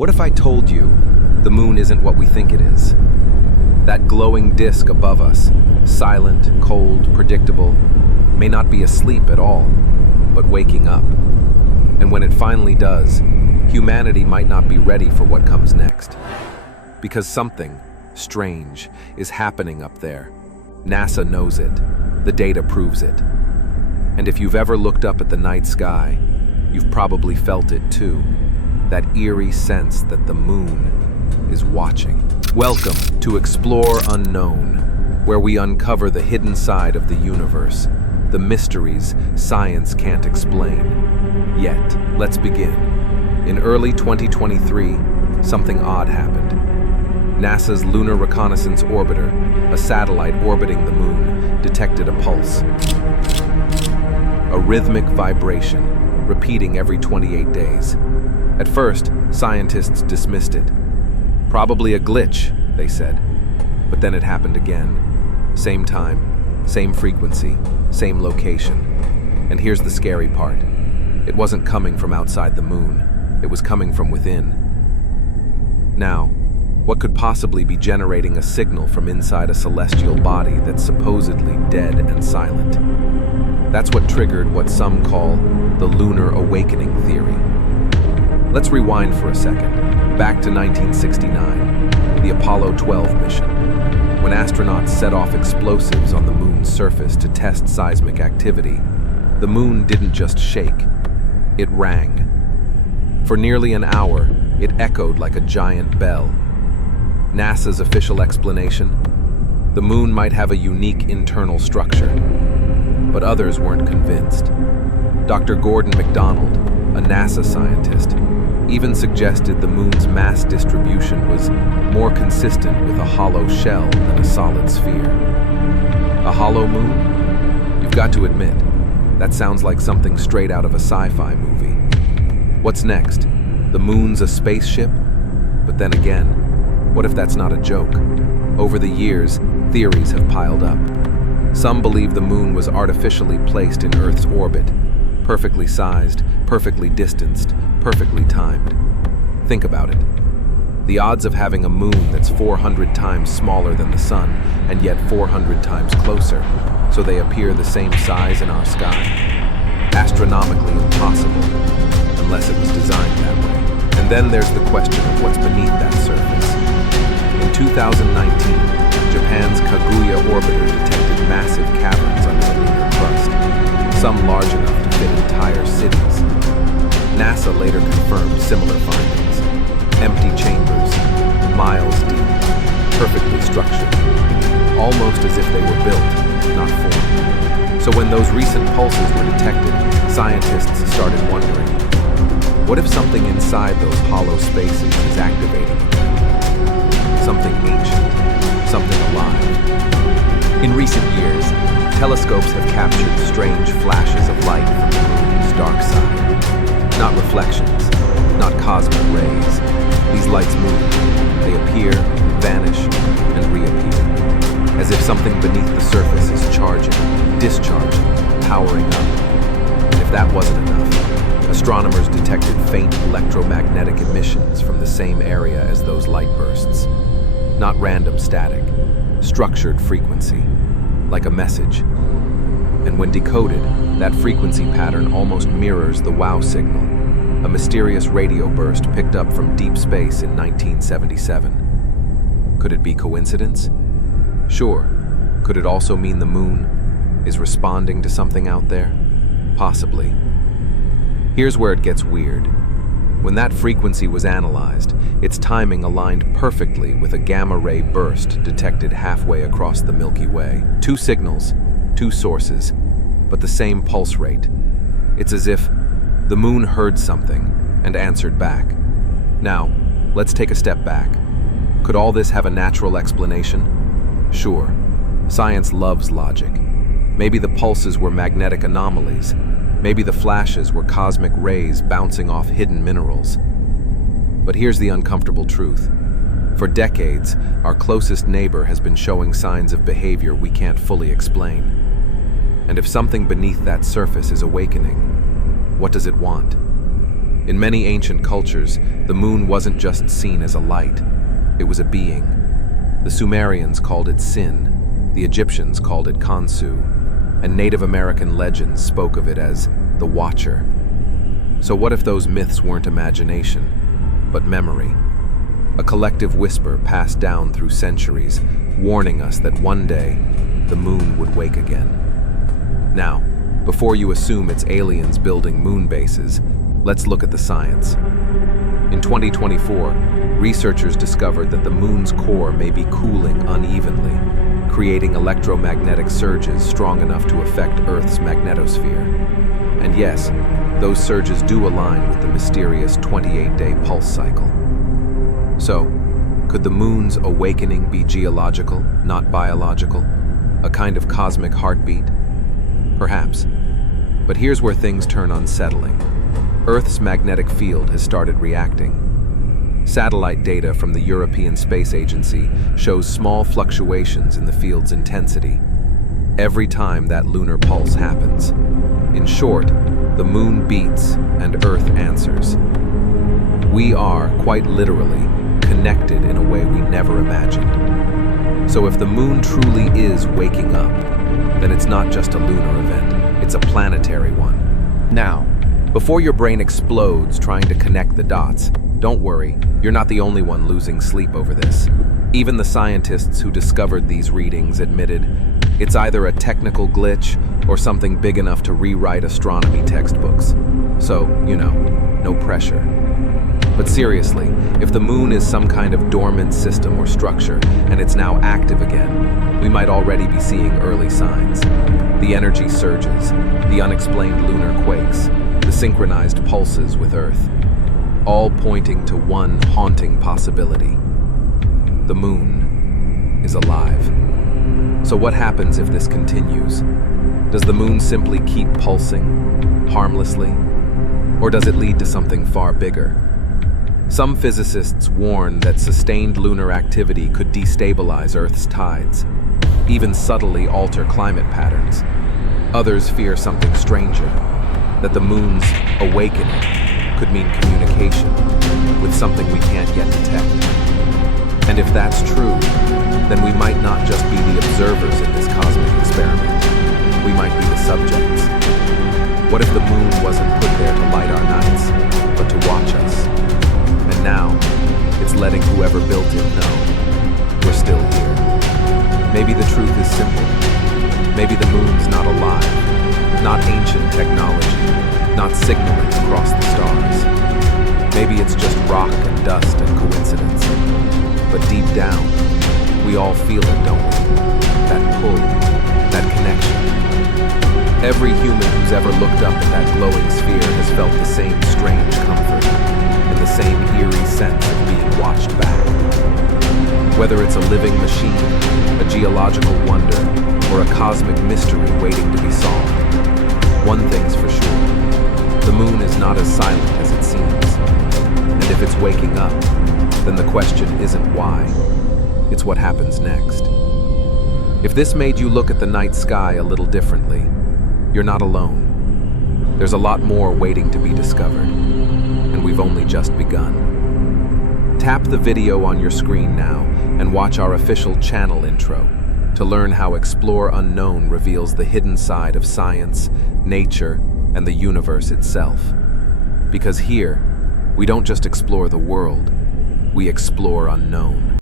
What if I told you the moon isn't what we think it is? That glowing disk above us, silent, cold, predictable, may not be asleep at all, but waking up. And when it finally does, humanity might not be ready for what comes next. Because something strange is happening up there. NASA knows it. The data proves it. And if you've ever looked up at the night sky, you've probably felt it too. That eerie sense that the moon is watching. Welcome to Explore Unknown, where we uncover the hidden side of the universe, the mysteries science can't explain. Yet, let's begin. In early 2023, something odd happened. NASA's Lunar Reconnaissance Orbiter, a satellite orbiting the moon, detected a pulse. A rhythmic vibration, repeating every 28 days. At first, scientists dismissed it. Probably a glitch, they said. But then it happened again. Same time, same frequency, same location. And here's the scary part. It wasn't coming from outside the moon. It was coming from within. Now, what could possibly be generating a signal from inside a celestial body that's supposedly dead and silent? That's what triggered what some call the lunar awakening theory. Let's rewind for a second, back to 1969, the Apollo 12 mission, when astronauts set off explosives on the moon's surface to test seismic activity. The moon didn't just shake, it rang. For nearly an hour, it echoed like a giant bell. NASA's official explanation: the moon might have a unique internal structure, but others weren't convinced. Dr. Gordon McDonald, a NASA scientist, even suggested the moon's mass distribution was more consistent with a hollow shell than a solid sphere. A hollow moon? You've got to admit, that sounds like something straight out of a sci-fi movie. What's next? The moon's a spaceship? But then again, what if that's not a joke? Over the years, theories have piled up. Some believe the moon was artificially placed in Earth's orbit, perfectly sized, perfectly distanced, perfectly timed. Think about it. The odds of having a moon that's 400 times smaller than the sun and yet 400 times closer, so they appear the same size in our sky? Astronomically impossible, unless it was designed that way. And then there's the question of what's beneath that surface. In 2019, Japan's Kaguya orbiter detected massive caverns under the lunar crust, some large enough to fit entire cities. NASA later confirmed similar findings. Empty chambers, miles deep, perfectly structured, almost as if they were built, not formed. So when those recent pulses were detected, scientists started wondering, what if something inside those hollow spaces is activating again? Something ancient, something alive. In recent years, telescopes have captured strange flashes of light from the moon's dark side. Not reflections, not cosmic rays. These lights move. They appear, vanish, and reappear. As if something beneath the surface is charging, discharging, powering up. And if that wasn't enough, astronomers detected faint electromagnetic emissions from the same area as those light bursts. Not random static, structured frequency, like a message. And when decoded, that frequency pattern almost mirrors the WOW signal, a mysterious radio burst picked up from deep space in 1977. Could it be coincidence? Sure. Could it also mean the moon is responding to something out there? Possibly. Here's where it gets weird. When that frequency was analyzed, its timing aligned perfectly with a gamma-ray burst detected halfway across the Milky Way. Two signals, two sources, but the same pulse rate. It's as if the moon heard something and answered back. Now, let's take a step back. Could all this have a natural explanation? Sure. Science loves logic. Maybe the pulses were magnetic anomalies. Maybe the flashes were cosmic rays bouncing off hidden minerals. But here's the uncomfortable truth. For decades, our closest neighbor has been showing signs of behavior we can't fully explain. And if something beneath that surface is awakening, what does it want? In many ancient cultures, the moon wasn't just seen as a light, it was a being. The Sumerians called it Sin, the Egyptians called it Khonsu, and Native American legends spoke of it as the Watcher. So what if those myths weren't imagination, but memory? A collective whisper passed down through centuries, warning us that one day, the moon would wake again. Now, before you assume it's aliens building moon bases, let's look at the science. In 2024, researchers discovered that the moon's core may be cooling unevenly, creating electromagnetic surges strong enough to affect Earth's magnetosphere. And yes, those surges do align with the mysterious 28-day pulse cycle. So, could the moon's awakening be geological, not biological? A kind of cosmic heartbeat? Perhaps. But here's where things turn unsettling. Earth's magnetic field has started reacting. Satellite data from the European Space Agency shows small fluctuations in the field's intensity every time that lunar pulse happens. In short, the moon beats and Earth answers. We are, quite literally, connected in a way we never imagined. So if the moon truly is waking up, then it's not just a lunar event, it's a planetary one. Now, before your brain explodes trying to connect the dots, don't worry, you're not the only one losing sleep over this. Even the scientists who discovered these readings admitted it's either a technical glitch or something big enough to rewrite astronomy textbooks. So, no pressure. But seriously, if the moon is some kind of dormant system or structure and it's now active again, we might already be seeing early signs. The energy surges, the unexplained lunar quakes, the synchronized pulses with Earth, all pointing to one haunting possibility. The moon is alive. So what happens if this continues? Does the moon simply keep pulsing, harmlessly? Or does it lead to something far bigger? Some physicists warn that sustained lunar activity could destabilize Earth's tides, even subtly alter climate patterns. Others fear something stranger, that the moon's awakening could mean communication with something we can't yet detect. And if that's true, then we might not just be the observers in this cosmic experiment. We might be the subjects. What if the moon wasn't put there to light our nights, but to watch us? And now, it's letting whoever built it know we're still here. Maybe the truth is simple. Maybe the moon's not alive, not ancient technology, not signaling across the stars. Maybe it's just rock and dust and coincidence. But deep down, we all feel it, don't we? That pull, that connection. Every human who's ever looked up at that glowing sphere has felt the same strange comfort and the same eerie sense of being watched back. Whether it's a living machine, a geological wonder, or a cosmic mystery waiting to be solved, one thing's for sure. The moon is not as silent as it seems. And if it's waking up, then the question isn't why, it's what happens next. If this made you look at the night sky a little differently, you're not alone. There's a lot more waiting to be discovered, and we've only just begun. Tap the video on your screen now and watch our official channel intro to learn how Explore Unknown reveals the hidden side of science, nature, and the universe itself. Because here, we don't just explore the world, we explore unknown.